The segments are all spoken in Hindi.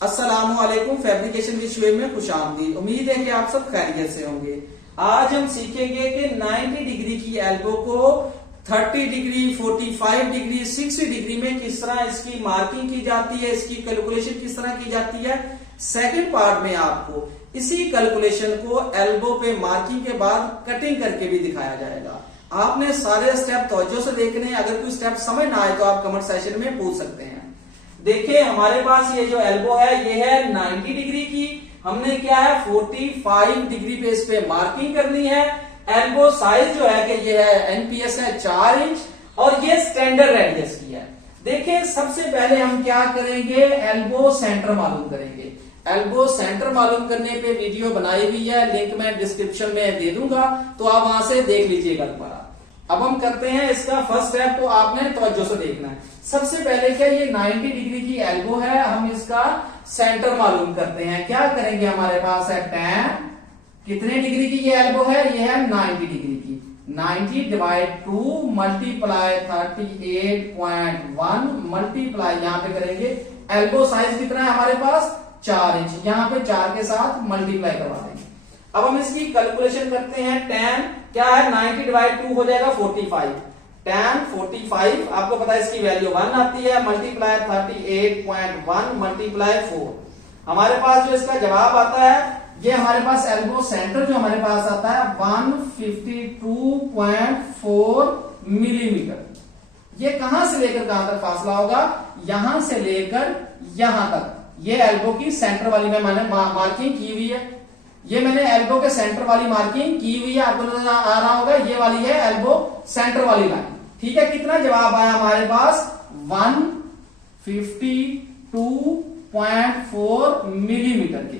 अस्सलामुअलैकुम। फैब्रिकेशन विद शुएब में खुशामदीद। उम्मीद है कि आप सब खैरियत से होंगे। आज हम सीखेंगे कि 90 डिग्री की एल्बो को 30 डिग्री, 45 डिग्री, 60 डिग्री में किस तरह इसकी मार्किंग की जाती है, इसकी कैलकुलेशन किस तरह की जाती है। सेकंड पार्ट में आपको इसी कैलकुलेशन को एल्बो पे मार्किंग के बाद कटिंग करके भी दिखाया जाएगा। आपने सारे स्टेप तवज्जो से देखने, अगर कोई स्टेप समझ ना आए तो आप कमेंट सेक्शन में पूछ सकते हैं। देखिए हमारे पास ये जो एल्बो है ये है 90 डिग्री की। हमने क्या है 45 डिग्री पे इस पे मार्किंग करनी है। एल्बो साइज जो है कि ये है एनपीएस है 4 इंच और ये स्टैंडर्ड रेडियस की है। देखिए सबसे पहले हम क्या करेंगे, एल्बो सेंटर मालूम करेंगे। एल्बो सेंटर मालूम करने पे वीडियो बनाई हुई है, लिंक मैं डिस्क्रिप्शन में दे दूंगा, तो आप वहां से देख लीजिएगा दोबारा। अब हम करते हैं इसका फर्स्ट स्टेप, तो आपने तवज्जो से देखना है। सबसे पहले क्या ये 90 डिग्री की एल्बो है, हम इसका सेंटर मालूम करते हैं। क्या करेंगे, हमारे पास है tan, कितने डिग्री की ये एल्बो है, ये है 90 डिग्री की। 90 डिवाइड 2 मल्टीप्लाई 38.1 मल्टीप्लाई यहां पे करेंगे एल्बो साइज कितना है हमारे पास 4 इंच, यहां पे 4 के साथ मल्टीप्लाई करवा देंगे। अब हम इसकी कैलकुलेशन करते हैं। tan क्या है 90 डिवाइड 2 हो जाएगा 45। tan 45 आपको पता है इसकी वैल्यू 1 आती है, मल्टीप्लाई 38.1 मल्टीप्लाई 4। हमारे पास जो इसका जवाब आता है, ये हमारे पास एल्बो सेंटर जो हमारे पास आता है 152.4 मिलीमीटर। ये कहां से लेकर कहां तक फासला होगा, यहां से लेकर यहां तक। ये एल्बो की सेंटर वाली में मैंने मार्किंग की हुई है। ये मैंने एल्बो के सेंटर वाली मार्किंग की हुई है, आपको नजर आ रहा होगा, ये वाली है एल्बो सेंटर वाली लाइन। ठीक है, कितना जवाब आया हमारे पास 152.4 मिलीमीटर के।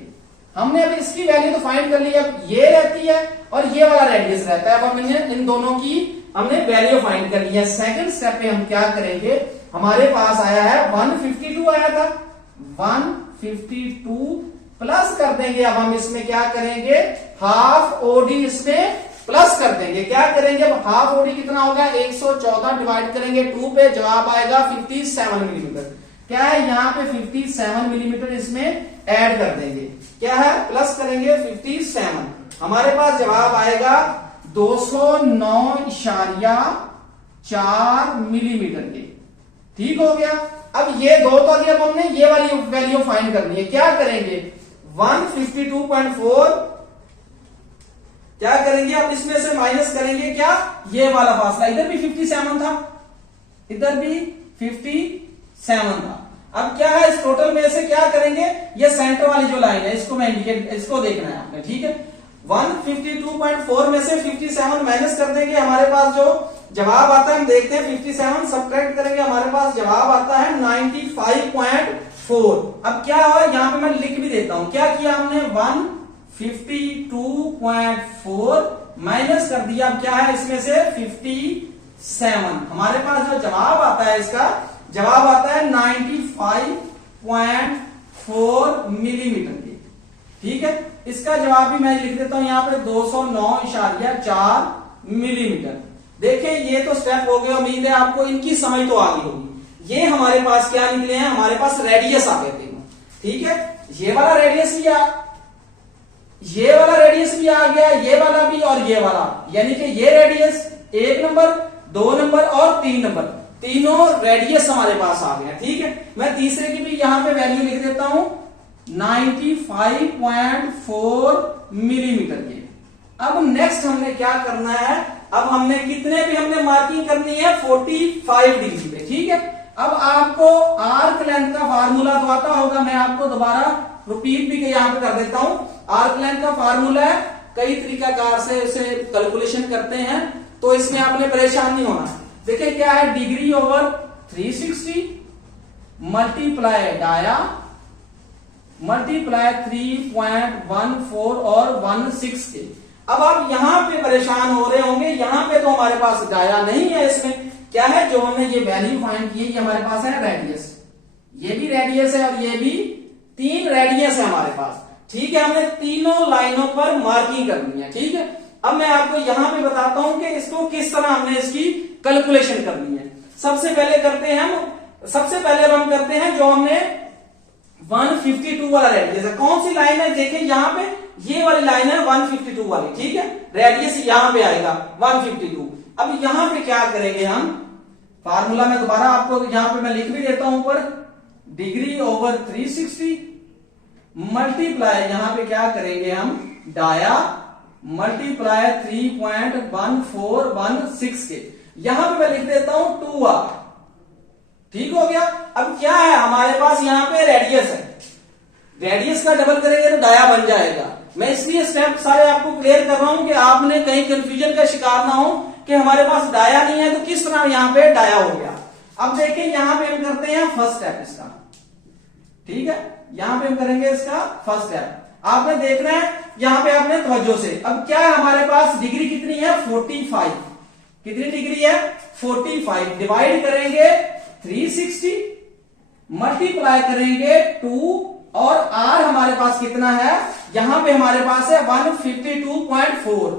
हमने अब इसकी वैल्यू तो फाइंड कर ली। अब ये रहती है और ये वाला रेडियस रहता है। अब हमने इन दोनों की हमने वैल्यू फाइंड कर ली है। सेकंड स्टेप पे हम क्या करेंगे, हमारे पास आया है 152 आया था, 152 प्लस कर देंगे। अब हम इसमें क्या करेंगे, हाफ ओडी इसमें प्लस कर देंगे। क्या करेंगे, अब हाफ ओडी कितना होगा 114 डिवाइड करेंगे 2 पे, जवाब आएगा 57 मिलीमीटर। क्या है यहाँ पे 57 मिलीमीटर इसमें ऐड कर देंगे। क्या है, प्लस करेंगे 57। हमारे पास जवाब आएगा 209.4 मिलीमीटर के। ठीक हो गया। अब ये दो तो दिया, अब हमने ये वाली वैल्यू फाइंड करनी है। क्या करेंगे 152.4 क्या करेंगे, अब इसमें से माइनस करेंगे क्या, ये वाला फासला। इधर भी 57 था, इधर भी 57 था। अब क्या है, इस टोटल में से क्या करेंगे, ये सेंटर वाली जो लाइन है इसको मैं इंडिकेट, इसको देखना है आपने। ठीक है, 152.4 में से 57 माइनस कर देंगे। हमारे पास जो जवाब आता है हम देखते हैं, 57 सब्ट्रैक्ट करेंगे, हमारे पास जवाब आता है 95.4। अब क्या हुआ, यहां पे मैं लिख भी देता हूं। क्या किया हमने 152.4 माइनस कर दिया। अब क्या है इसमें से 57। हमारे पास जो जवाब आता है, इसका जवाब आता है 95.4 मिलीमीटर के। ठीक है, इसका जवाब भी मैं लिख देता हूं यहां पे 209.4 मिलीमीटर। देखिए ये तो स्टेप हो गए, उम्मीद है आपको इनकी समझ तो आ गई होगी। ये हमारे पास क्या निकले हैं, हमारे पास रेडियस आ गए तीनों। ठीक है, ये वाला रेडियस भी आ गया, ये वाला भी और ये वाला, यानी कि ये रेडियस 1 नंबर, 2 नंबर और 3 नंबर, तीनों रेडियस हमारे पास आ गए। ठीक है, मैं तीसरे की भी यहां पे वैल्यू लिख देता हूं 95.4 मिलीमीटर के। अब नेक्स्ट हमने क्या करना है, अब हमने कितने भी हमने मार्किंग करनी है 45 डिग्री पे। ठीक है, अब आपको आर्क लेंथ का फार्मूला तो आता होगा, मैं आपको दोबारा रिपीट भी यहां पे कर देता हूं। आर्क लेंथ का फार्मूला है, कई तरीकाकार से इसे कैलकुलेशन करते हैं, तो इसमें आपने परेशान नहीं होना। देखिए क्या है, degree over 360 multiply dia multiply 3.14 और 16 के। अब आप यहां पे परेशान हो रहे होंगे, यहां पे तो हमारे पास डाया नहीं है। इसमें क्या है, जो हमने ये वैल्यू फाइंड की है, ये हमारे पास है रेडियस। ये भी रेडियस है और ये भी 3 रेडियस है हमारे पास। ठीक है, हमने तीनों लाइनों पर मार्किंग करनी है। ठीक है, अब मैं आपको यहां पे बताता हूं कि इसको किस तरह हमने इसकी कैलकुलेशन करनी है। सबसे पहले हम करते हैं जो हमने 152 152 वाला रेडियस है। कौन सी लाइन है देखें यहाँ पे, ये वाली लाइन है 152 वाली, ठीक है। रेडियस यहाँ पे आएगा 152। अब यहाँ पे क्या करेंगे हम, फार्मूला में दोबारा आपको यहाँ पे मैं लिख भी देता हूं ऊपर, डिग्री ओवर 360 मल्टीप्लाई, यहां पे क्या करेंगे हम, डाया मल्टीप्लाई 3.1416 के, यहां पे मैं लिख देता हूं 2r, ठीक हो गया। अब क्या है हमारे पास यहां पे रेडियस है, रेडियस का डबल करेंगे तो डाया बन जाएगा। मैं इसलिए स्टेप सारे आपको क्लियर कर रहा हूं कि आपने कहीं कंफ्यूजन का शिकार ना हो कि हमारे पास डाया नहीं है तो किस तरह यहां पे डाया हो गया। अब देखिए यहां पे हम करते हैं फर्स्ट स्टेप इसका, ठीक है, यहां पे हम करेंगे इसका फर्स्ट स्टेप। आपने देखना है यहां पे आपने तवज्जो से, अब क्या है हमारे पास डिग्री कितनी है 45, कितनी डिग्री है 45, डिवाइड करेंगे 360 मल्टीप्लाई करेंगे 2 और r हमारे पास कितना है, यहां पे हमारे पास है 152.4,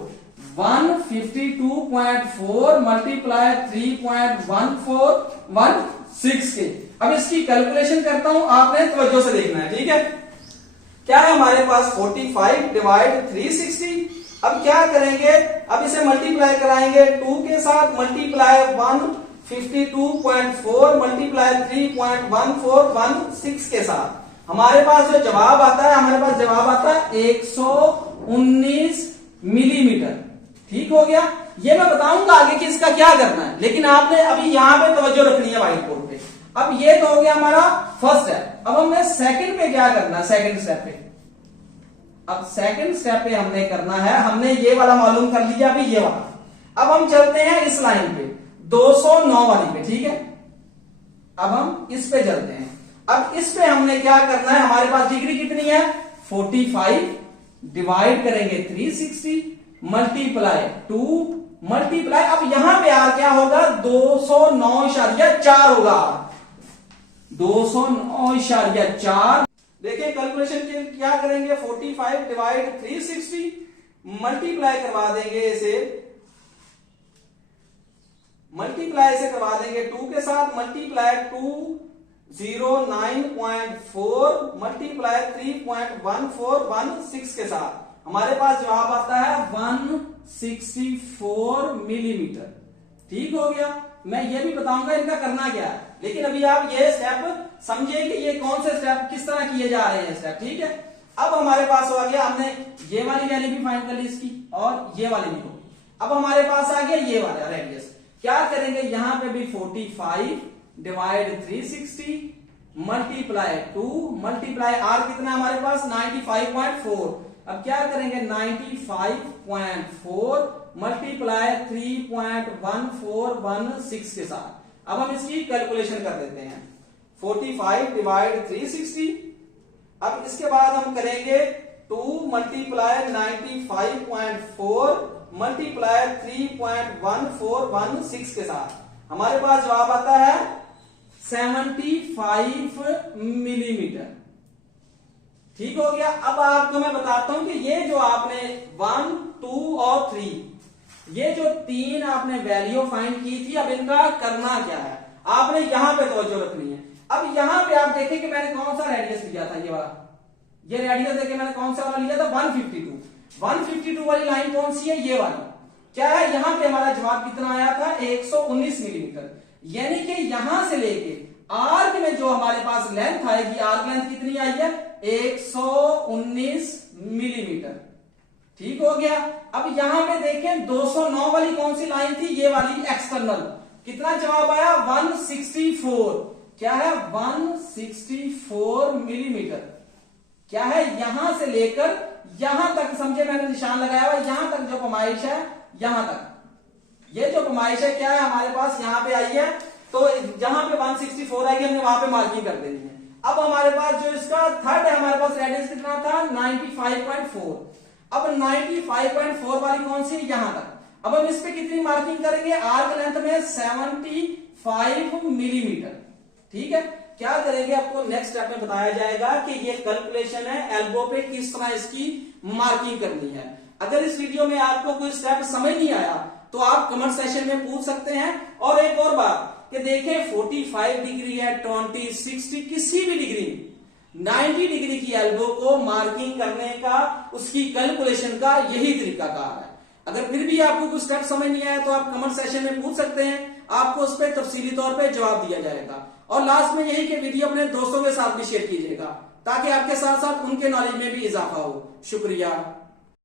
152.4 मल्टीप्लाई 3.1416 के। अब इसकी कैलकुलेशन करता हूं, आपने तवज्जो से देखना है, ठीक है। क्या है हमारे पास 45 डिवाइड 360, अब क्या करेंगे, अब इसे मल्टीप्लाई कराएंगे 2 के साथ, मल्टीप्लाई 152.4 मल्टीप्लाई 3.1416 के साथ, हमारे पास जो जवाब आता है, हमारे पास जवाब आता है 119 मिलीमीटर, ठीक हो गया। ये मैं बताऊंगा आगे कि इसका क्या करना है, लेकिन आपने अभी यहां पे तवज्जो रखनी है व्हाइट बोर्ड पे। अब ये तो हो गया हमारा फर्स्ट स्टेप। अब हमने सेकंड पे क्या करना है, सेकंड स्टेप पे, अब सेकंड स्टेप पे हमने करना है, हमने ये वाला मालूम कर लिया अभी ये वाला। अब हम चलते हैं इस लाइन पे 209 वाली पे, ठीक है। अब हम इस पे चलते हैं, अब इस पे हमने क्या करना है, हमारे पास डिग्री कितनी है 45, डिवाइड करेंगे 360 मल्टीप्लाई 2 मल्टीप्लाई, अब यहां पे यार क्या होगा 209.4 होगा, 209.4। देखिए कैलकुलेशन के क्या करेंगे, 45 डिवाइड 360 मल्टीप्लाई करवा देंगे इसे, मल्टीप्लाई से करवा देंगे 2 के साथ, मल्टीप्लाई 209.4 मल्टीप्लाई 3.1416 के साथ, हमारे पास जवाब आता है 164 मिलीमीटर, ठीक हो गया। मैं ये भी बताऊंगा इनका करना क्या है, लेकिन अभी आप ये स्टेप समझिए कि ये कौन से स्टेप किस तरह किए जा रहे हैं स्टेप, ठीक है। अब हमारे पास हो गया, हमने ये वाली वैल्यू भी फाइंड कर ली इसकी और ये वाली भी हो, अब हमारे पास आ गया ये वाला रेडियस। क्या करेंगे, यहां पे भी 45 डिवाइड 360 मल्टीप्लाई 2 मल्टीप्लाई r कितना हमारे पास 95.4, अब क्या करेंगे 95.4 मल्टीप्लाई 3.1416 के साथ। अब हम इसकी कैलकुलेशन कर देते हैं, 45 डिवाइड 360, अब इसके बाद हम करेंगे 2 मल्टीप्लाई 95.4 मल्टीप्लाई 3.1416 के साथ, हमारे पास जवाब आता है 75 मिलीमीटर, ठीक हो गया। अब आपको मैं बताता हूं कि ये जो आपने 1, 2 और 3, ये जो 3 आपने वैल्यू फाइंड की थी, अब इनका करना क्या है, आपने यहां पे तवज्जो रखनी है। अब यहां पे आप देखें कि मैंने कौन सा रेडियस लिया था, ये वाला, ये रेडियस देखिए मैंने कौन सा वाला लिया था 152 वाली लाइन कौन सी है, ये वाली। क्या है, यहां पे हमारा जवाब कितना आया था 119 मिलीमीटर, यानी कि यहां से लेके आर्क में जो हमारे पास लेंथ आएगी, आर्क लेंथ कितनी आई है 119 मिलीमीटर, ठीक हो गया। अब यहां पे देखें 209 वाली कौन सी लाइन थी, ये वाली एक्सटर्नल, कितना जवाब आया 164, क्या है 164 मिलीमीटर, क्या है यहां से लेकर यहां तक, समझे मैंने निशान लगाया हुआ, यहां तक जो पैमाइश है, यहां तक ये जो पैमाइश है क्या है हमारे पास यहां पे आई है, तो जहां पे 164 आएगी हमने वहां पे मार्किंग कर देनी है। अब हमारे पास जो इसका थर्ड है, हमारे पास रेडियस कितना था 95.4, अब 95.4 वाली कौन सी है, यहां तक। अब हम इस पे कितनी मार्किंग करेंगे, आर्क लेंथ में 75 मिलीमीटर, ठीक है। क्या करेंगे आपको नेक्स्ट स्टेप में बताया जाएगा कि ये कैलकुलेशन है एल्बो पे किस तरह इसकी मार्किंग करनी है। अगर इस वीडियो में आपको कोई स्टेप समझ नहीं आया तो आप कमेंट सेशन में पूछ सकते हैं। और एक और बात कि देखें 45 डिग्री है, 20, 60 किसी भी डिग्री 90 डिग्री की एल्बो को मार्किंग करने का, उसकी कैलकुलेशन का यही तरीकाकार है। अगर फिर भी आपको कुछ स्टेप समझ नहीं आया तो आप कमेंट सेशन में पूछ सकते हैं, आपको उस पर तफसीली तौर पे जवाब दिया जाएगा। और लास्ट में यही कि वीडियो अपने दोस्तों के साथ भी शेयर कीजिएगा ताकि आपके साथ साथ उनके नॉलेज में भी इजाफा हो। शुक्रिया।